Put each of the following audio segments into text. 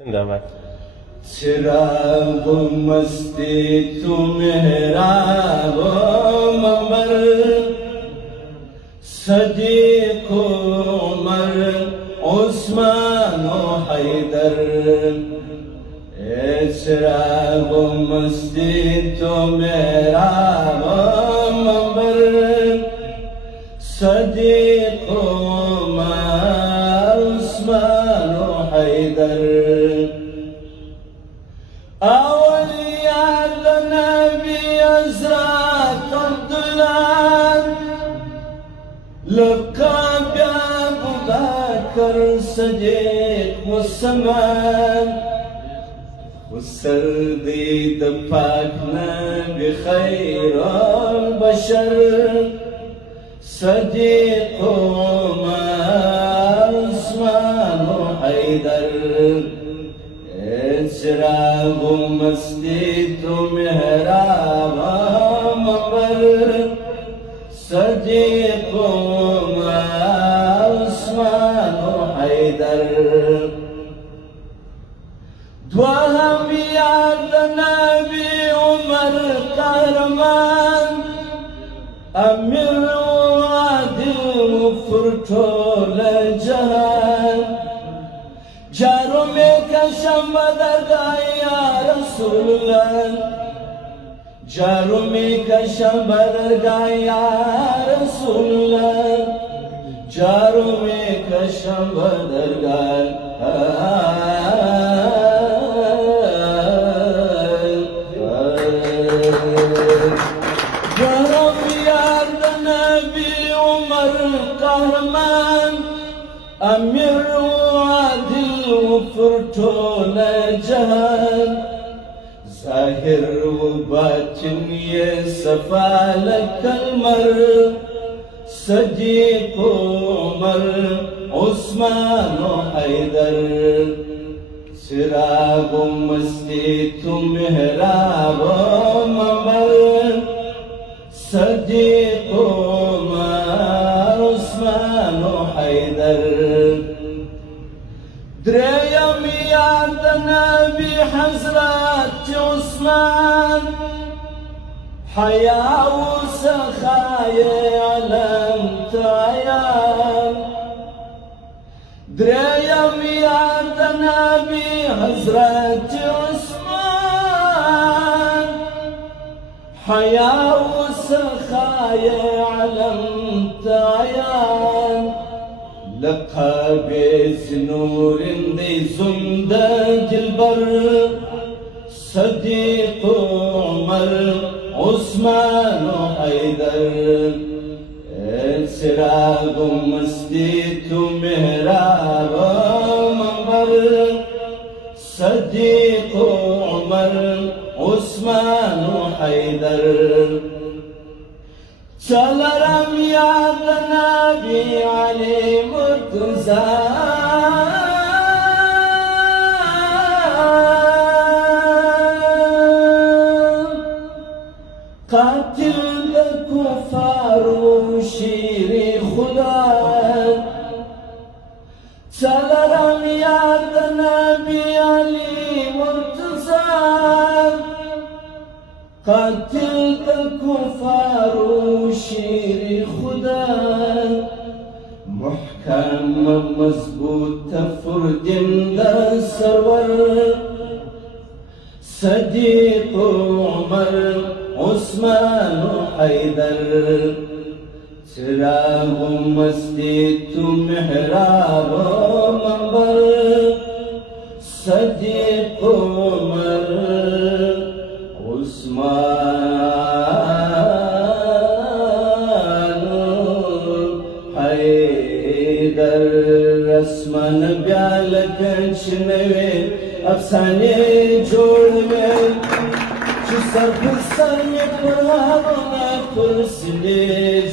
जिंदाबाद। चिराग मस्ती तू मेहराब ममर सदीक उमर उस्मान हैदर चिराग मस्ती तू मेहराब ममर सदीक उमर उस्मान हैदर أولياء النبي أزرق الضلال لقب أبو بكر صديق والسمان والسردي دفاقنا بخير البشر صديق عمر عثمان حيدر चिराग मस्ती तो मेहराब मगर सदीक उस्मान हैदर द्वहम याद नबी उमर करमान अमीर आदिल फुरठोल जहान जारो में कशम बदरगाह या रसूलुल्लाह जारो में कशम बदरगाह या रसूलुल्लाह जारो में कशम बदरगाह जारो याद नबी उमर कहरमान अमीर फुरठोल जहान ज़ाहिर व बातिन ये सफ़ाल कलमर सदीक उमर उस्मान हैदर चिराग मस्ती तू मेहराब ममर सदीक उमर उस्मान हैदर دريم ياد نبي حزرات عثمان حياة وسخايا علم تعيان دريم ياد نبي حزرات عثمان حياة وسخايا علم تعيان لقب نور دي زمدة البر صديق عمر عثمان حيدر चिराग मस्ती तू मेहराब मगर सदीक उमर उस्मान हैदर चलरम याद नबी अली मुर्तज़ा कातिल कुफारो शेरे खुदा चलरम याद नबी अली मुर्तज़ा कातिल कुफारो शेर खुदा محكم मजबूत फुर्दिंदा सरवर सदीक उमर उस्मान हैदर चिराग मस्ती तू मेहराब मगर सदीक उमर उस्मान हैदर रस्मन ब्याल कंचनवे अफसाने जोड़वे सर सर में पुराना कुर्सिले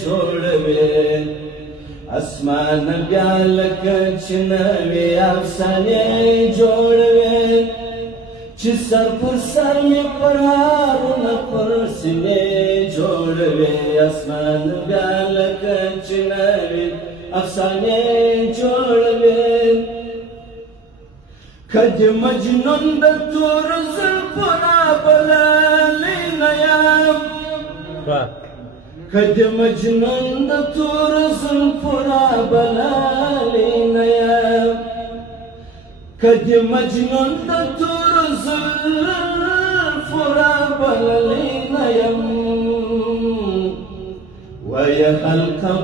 जोड़वे आसमान ब्याल कंचनवे अफसाने जोड़वे सर में पुराना कुर्सिले जोड़वे आसमान ब्याल कंचनवे अफसाने जोड़वे کج مجنون د تور زلفنا بلالین یم کج مجنون د تور زلفنا بلالین یم کج مجنون د تور زلفنا بلالین یم وای حلقه